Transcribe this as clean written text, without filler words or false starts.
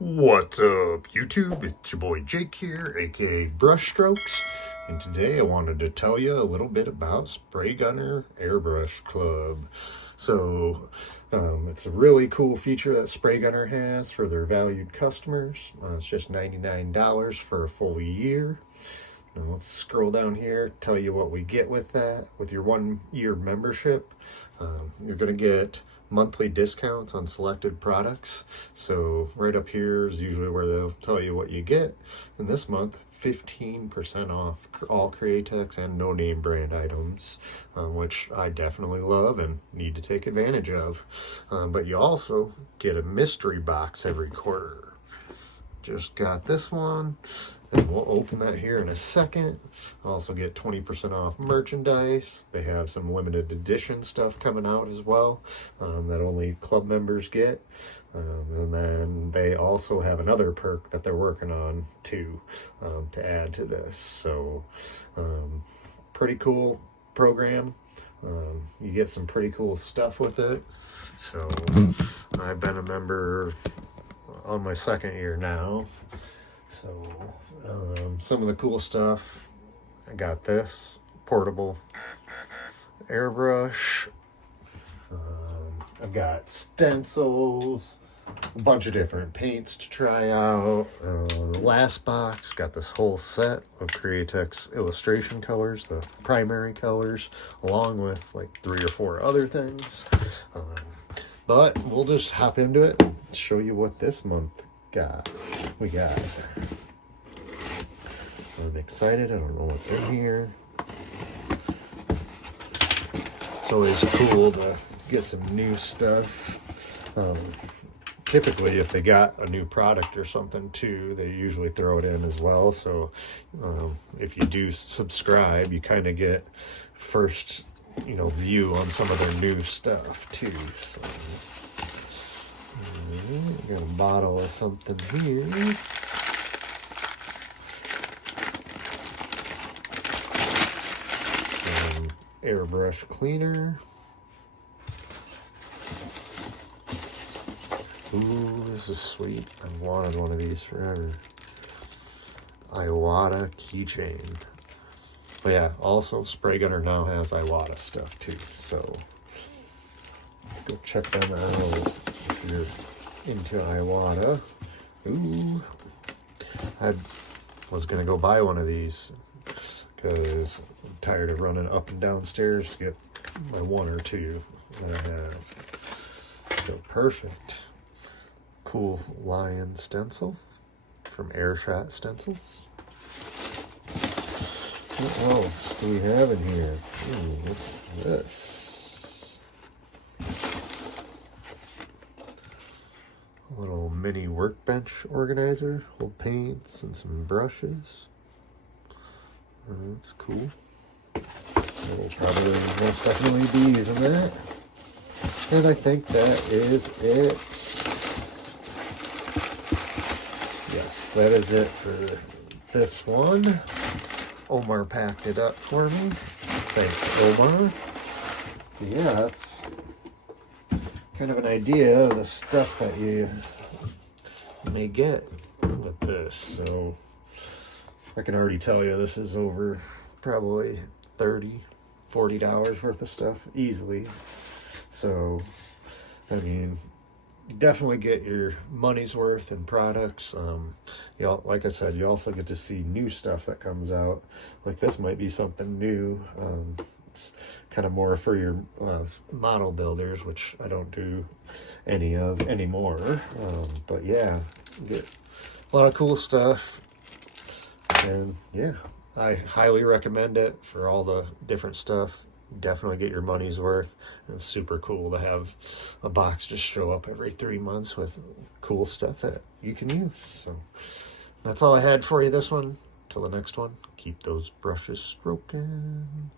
What's up, YouTube? It's your boy Jake here, aka BrusHstroKeZ, and today I wanted to tell you a little bit about Spraygunner Airbrush Club. So, it's a really cool feature that Spraygunner has for their valued customers. It's just $99 for a full year. Now let's scroll down here, tell you what we get with that. With your 1 year membership, you're going to get monthly discounts on selected products. So right up here is usually where they'll tell you what you get. And this month, 15% off all Createx and no name brand items, which I definitely love and need to take advantage of. But you also get a mystery box every quarter. Just got this one, and we'll open that here in a second. Also get 20% off merchandise. They have some limited edition stuff coming out as well, that only club members get. And then they also have another perk that they're working on too, to add to this. So pretty cool program. You get some pretty cool stuff with it. So I've been a member on my 2nd year now. So some of the cool stuff, I got this portable airbrush. I've got stencils, a bunch of different paints to try out. The last box got this whole set of Createx illustration colors, the primary colors, along with like 3 or 4 other things. But we'll just hop into it and show you what this month we got. I'm excited. I don't know what's in here. It's always cool to get some new stuff. Typically, if they got a new product or something too, they usually throw it in as well. So if you do subscribe, you kind of get first view on some of their new stuff too. So got a bottle of something here. Airbrush cleaner. Ooh, this is sweet. I've wanted one of these forever. Iwata keychain. But yeah, also Spraygunner now has Iwata stuff too, so go check them out if you're into Iwata. Ooh, I was gonna go buy one of these because I'm tired of running up and down stairs to get my 1 or 2 that I have. So perfect. Cool lion stencil from Airshot Stencils. What else do we have in here? Ooh, what's this? A little mini workbench organizer, old paints and some brushes. That's cool. There will probably most definitely be using that. And I think that is it. Yes, that is it for this one. Omar packed it up for me. Thanks, Omar. Yeah, that's kind of an idea of the stuff that you may get with this. So I can already tell you this is over probably $30-$40 worth of stuff easily. So I mean, you definitely get your money's worth in products. Like I said, you also get to see new stuff that comes out. Like this might be something new. It's kind of more for your model builders, which I don't do any of anymore. But yeah, you get a lot of cool stuff. And yeah, I highly recommend it for all the different stuff. Definitely get your money's worth. And it's super cool to have a box just show up every 3 months with cool stuff that you can use. So that's all I had for you this one. Till the next one, keep those brushes stroking.